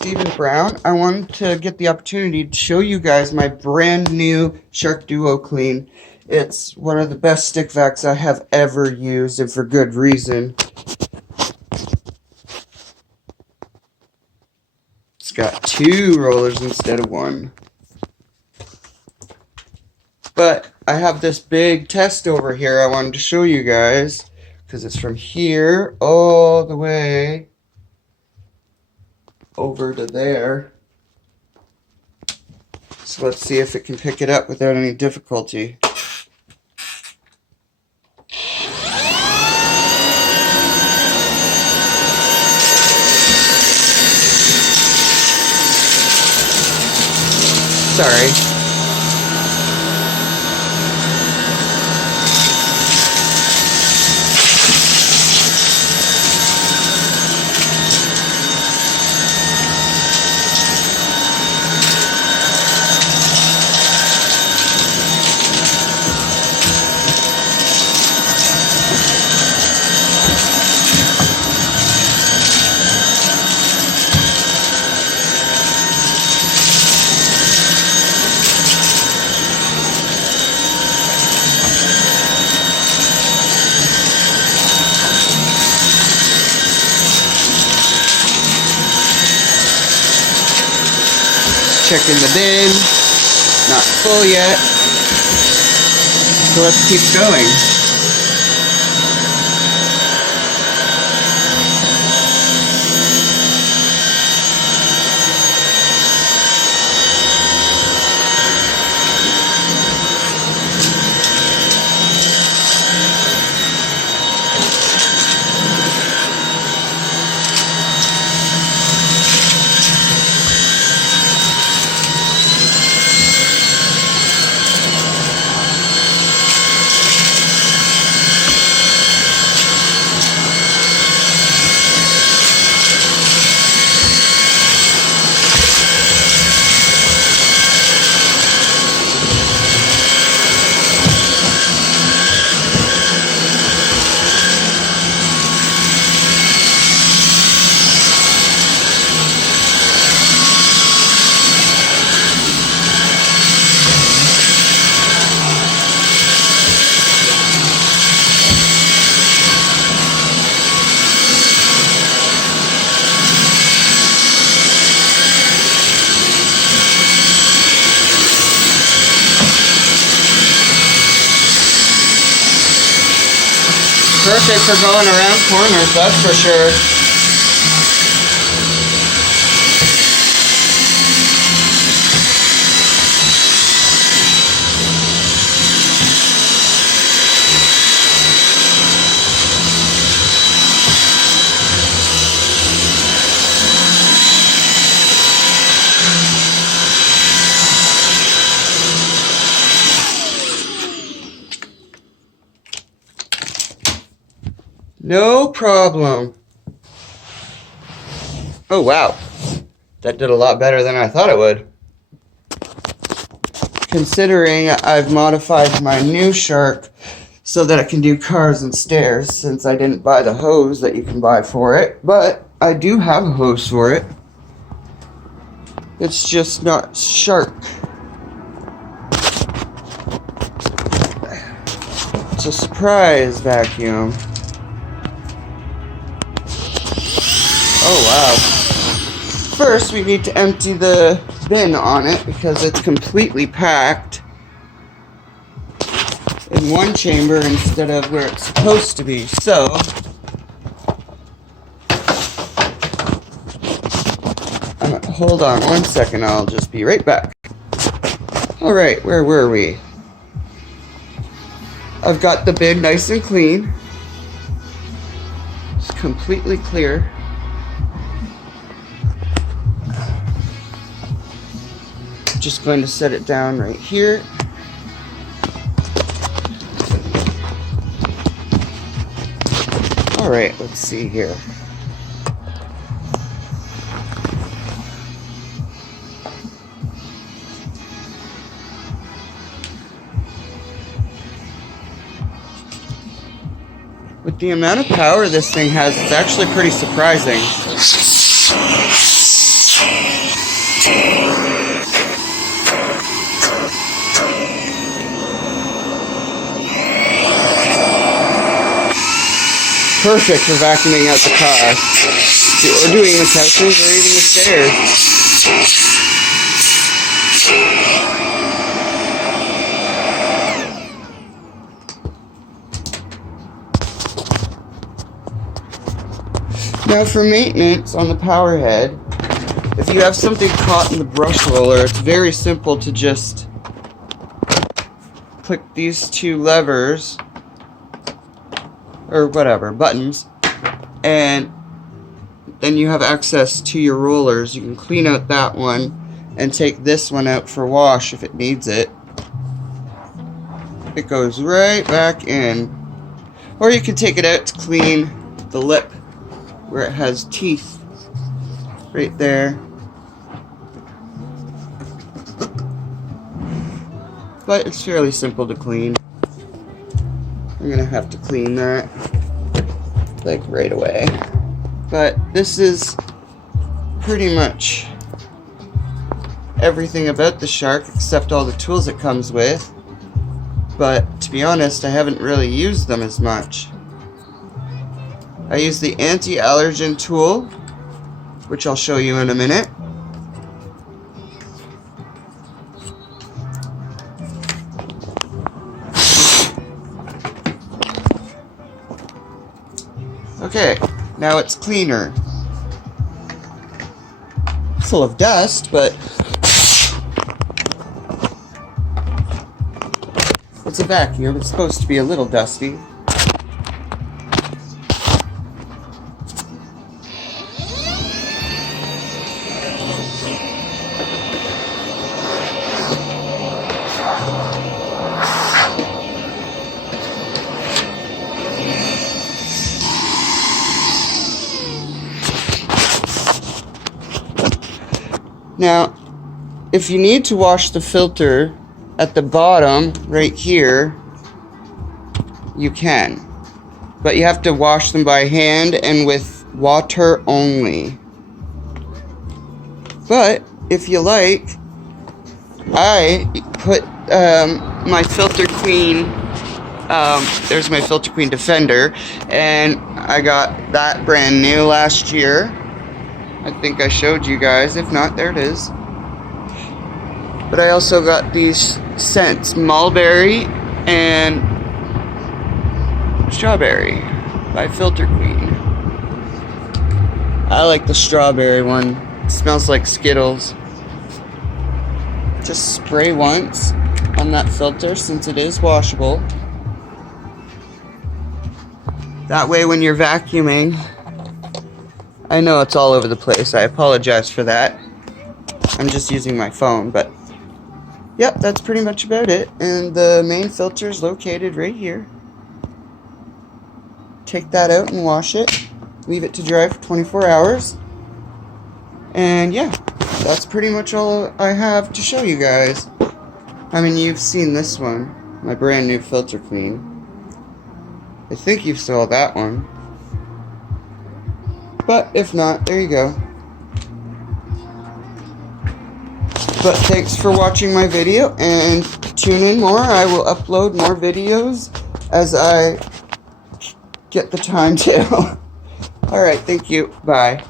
Stephen Brown. I wanted to get the opportunity to show you guys my brand new Shark Duo Clean. It's one of the best stick vacs I have ever used, and for good reason. It's got 2 rollers instead of 1. But I have this big test over here I wanted to show you guys, because it's from here all the way over to there. So let's see if it can pick it up without any difficulty. Sorry. Checking the bin, not full yet, so let's keep going. Perfect for going around corners, that's for sure. No problem. Oh wow, that did a lot better than I thought it would. Considering I've modified my new Shark so that it can do cars and stairs, since I didn't buy the hose that you can buy for it, but I do have a hose for it. It's just not Shark. It's a surprise vacuum. Oh wow. First we need to empty the bin on it because it's completely packed in one chamber instead of where it's supposed to be. So hold on 1 second, I'll just be right back. Alright, where were we? I've got the bin nice and clean. It's completely clear. Just going to set it down right here. Alright, let's see here. With the amount of power this thing has, it's actually pretty surprising. perfect for vacuuming out the car, or doing the couches, or even the stairs. Now for maintenance on the power head, if you have something caught in the brush roller, it's very simple to just click these two levers, or whatever, buttons, and then you have access to your rollers. You can clean out that one and take this one out for wash if it needs it. It goes right back in. Or you can take it out to clean the lip where it has teeth right there. But it's fairly simple to clean. I'm gonna have to clean that like right away. But this is pretty much everything about the Shark except all the tools it comes with. But to be honest, I haven't really used them as much. I use the anti-allergen tool, which I'll show you in a minute. Okay, now it's cleaner. Full of dust, but it's a vacuum. It's supposed to be a little dusty. Now, if you need to wash the filter at the bottom, right here, you can. But you have to wash them by hand and with water only. But, if you like, I put my Filter Queen, there's my Filter Queen Defender, and I got that brand new last year. I think I showed you guys. If not, there it is. But I also got these scents, mulberry and strawberry by Filter Queen. I like the strawberry one. It smells like Skittles. Just spray once on that filter since it is washable. That way when you're vacuuming, I know it's all over the place. I apologize for that. I'm just using my phone, but yep, that's pretty much about it. And the main filter is located right here. Take that out and wash it. Leave it to dry for 24 hours. And yeah, that's pretty much all I have to show you guys. I mean, you've seen this one, my brand new Filter Clean. I think you saw that one. But if not, there you go. But thanks for watching my video, and tune in more. I will upload more videos as I get the time to. Alright, thank you. Bye.